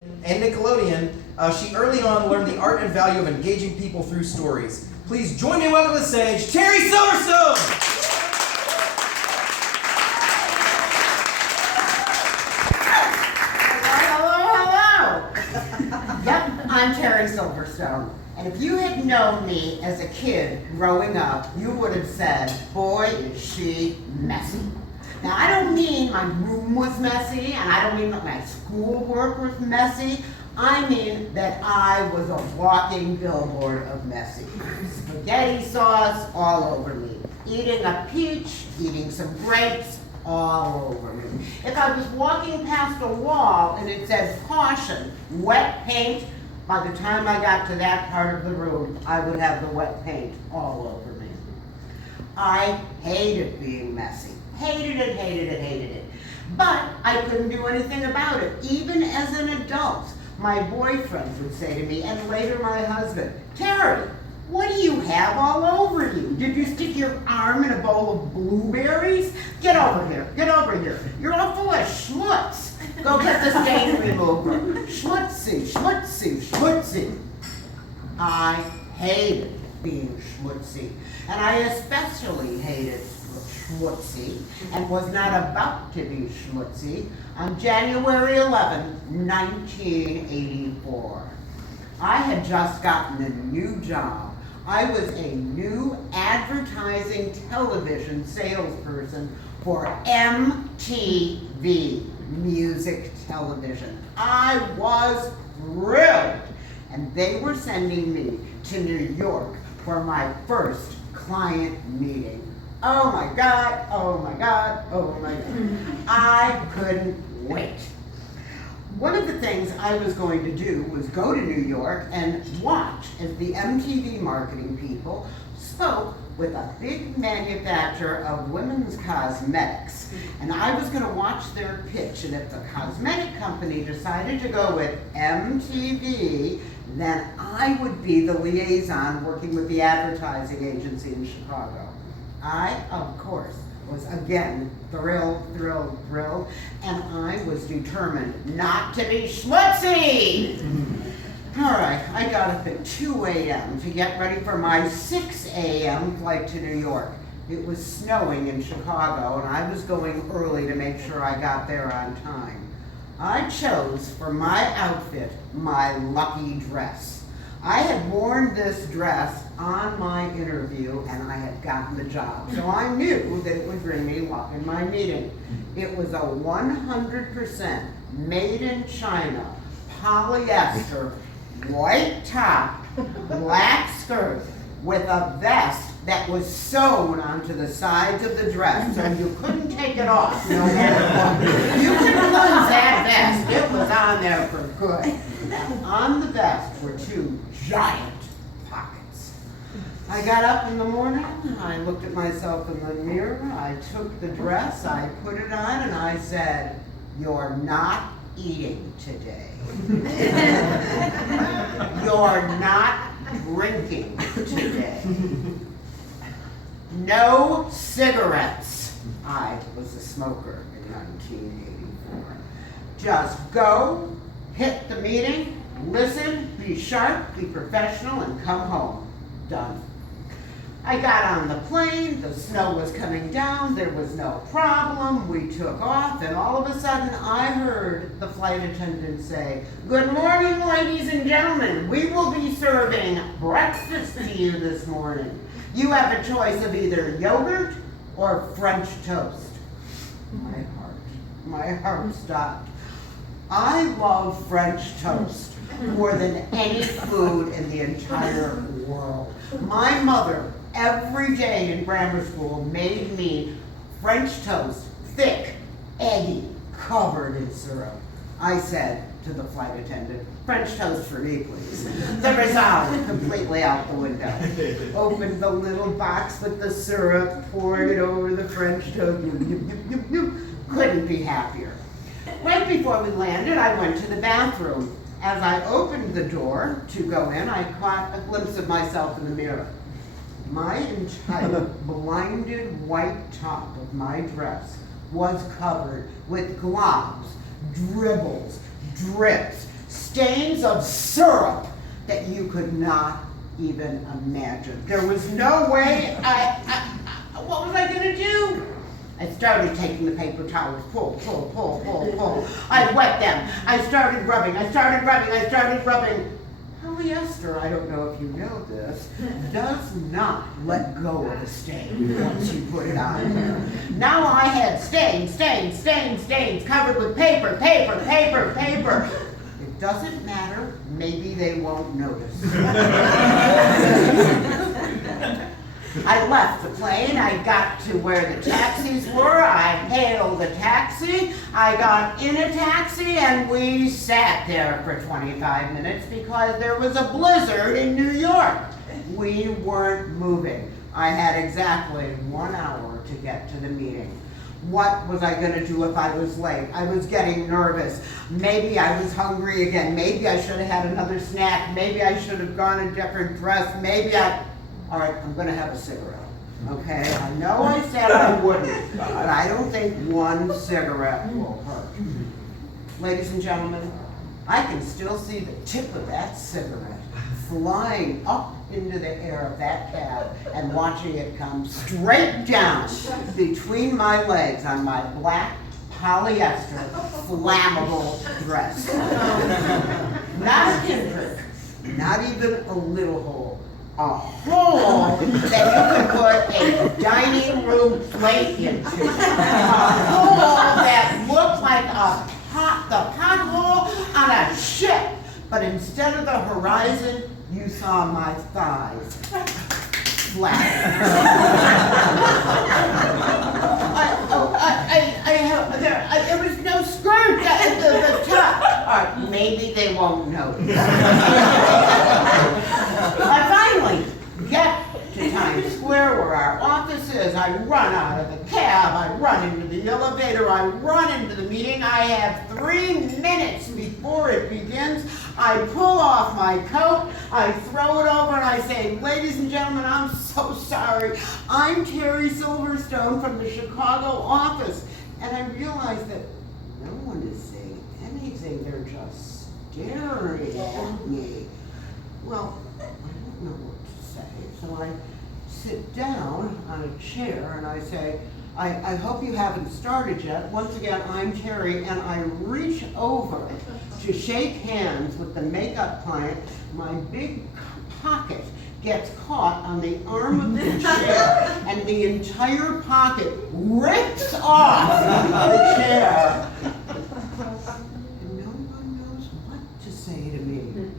and Nickelodeon, she early on learned the art and value of engaging people through stories. Please join me in welcoming to the stage, Terri Silverstone! Hello. Yep, I'm Terri Silverstone. And if you had known me as a kid growing up, you would have said, boy, is she messy. Now, I don't mean my room was messy, and I don't mean that my schoolwork was messy. I mean that I was a walking billboard of messy. Spaghetti sauce all over me. Eating a peach, eating some grapes, all over me. If I was walking past a wall and it said caution, wet paint, by the time I got to that part of the room, I would have the wet paint all over me. I hated being messy. Hated it. But I couldn't do anything about it. Even as an adult, my boyfriend would say to me, and later my husband, Terri, what do you have all over you? Did you stick your arm in a bowl of blueberries? Get over here. You're all full of shmutz. Go get the stain remover. Schmutzy. I hated being schmutzy. And I especially hated schmutzy and was not about to be schmutzy on January 11, 1984. I had just gotten a new job. I was a new advertising television salesperson for MTV, music television. I was thrilled. And they were sending me to New York for my first client meeting. Oh my God. I couldn't wait. One of the things I was going to do was go to New York and watch as the MTV marketing people spoke with a big manufacturer of women's cosmetics. And I was going to watch their pitch, and if the cosmetic company decided to go with MTV, then I would be the liaison working with the advertising agency in Chicago. I, of course, was again thrilled, and I was determined not to be schmutzy. All right, I got up at 2 a.m. to get ready for my 6 a.m. flight to New York. It was snowing in Chicago, and I was going early to make sure I got there on time. I chose for my outfit my lucky dress. I had worn this dress on my interview and I had gotten the job. So I knew that it would bring me luck in my meeting. It was a 100% made in China, polyester, white top, black skirt with a vest that was sewn onto the sides of the dress, so you couldn't take it off no matter what. You could lose that vest. It was on there for good. And on the vest were 2 giant pockets. I got up in the morning, I looked at myself in the mirror, I took the dress, I put it on, and I said, "You're not eating today. You're not drinking today. No cigarettes." I was a smoker in 1984. Just go, hit the meeting, listen, be sharp, be professional, and come home. Done. I got on the plane, the snow was coming down, there was no problem, we took off, and all of a sudden I heard the flight attendant say, "Good morning, ladies and gentlemen. We will be serving breakfast to you this morning. You have a choice of either yogurt or French toast." My heart stopped. I love French toast more than any food in the entire world. My mother, every day in grammar school, made me French toast, thick, eggy, covered in syrup. I said to the flight attendant, "French toast for me, please." The resolve completely out the window. Opened the little box with the syrup, poured it over the French toast. Couldn't be happier. Right before we landed, I went to the bathroom. As I opened the door to go in, I caught a glimpse of myself in the mirror. My entire blinded white top of my dress was covered with globs, dribbles, drips, stains of syrup that you could not even imagine. There was no way what was I gonna do? I started taking the paper towels, pull. I wet them. I started rubbing. Polyester, I don't know if you know this, does not let go of a stain once you put it on there. Now I had stains covered with paper. It doesn't matter, maybe they won't notice. I left the plane, I got to where the taxis were, I hailed a taxi, I got in a taxi, and we sat there for 25 minutes because there was a blizzard in New York. We weren't moving. I had exactly 1 hour to get to the meeting. What was I going to do if I was late? I was getting nervous. Maybe I was hungry again. Maybe I should have had another snack. Maybe I should have gone a different dress. All right, I'm gonna have a cigarette, okay? I know I said I wouldn't, but I don't think one cigarette will hurt. Ladies and gentlemen, I can still see the tip of that cigarette flying up into the air of that cab and watching it come straight down between my legs on my black polyester flammable dress. Not a pinprick, not even a little hole. A hole that you could put a dining room plate into. A hole that looked like the pothole on a ship. But instead of the horizon, you saw my thighs. Flat. There was no skirt at the top. All right, maybe they won't notice. I finally get to Times Square where our office is. I run out of the cab, I run into the elevator, I run into the meeting. I have 3 minutes before it begins. I pull off my coat, I throw it over and I say, ladies and gentlemen, I'm so sorry. I'm Terri Silverstone from the Chicago office. And I realize that no one is saying anything, they're just staring at me. Well, I don't know what to say, so I sit down on a chair and I say, I hope you haven't started yet. Once again, I'm Terri, and I reach over to shake hands with the makeup client. My big pocket gets caught on the arm of the chair, and the entire pocket rips off the chair. And no one knows what to say to me.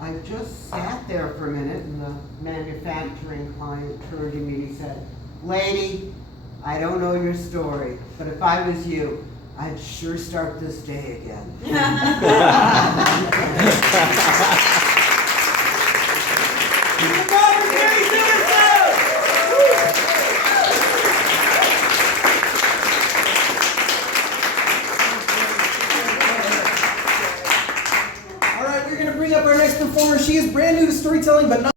I just sat there for a minute, and the manufacturing client turned to me and he said, lady, I don't know your story, but if I was you, I'd sure start this day again. All right, we're going to bring up our next performer. She is brand new to storytelling, but not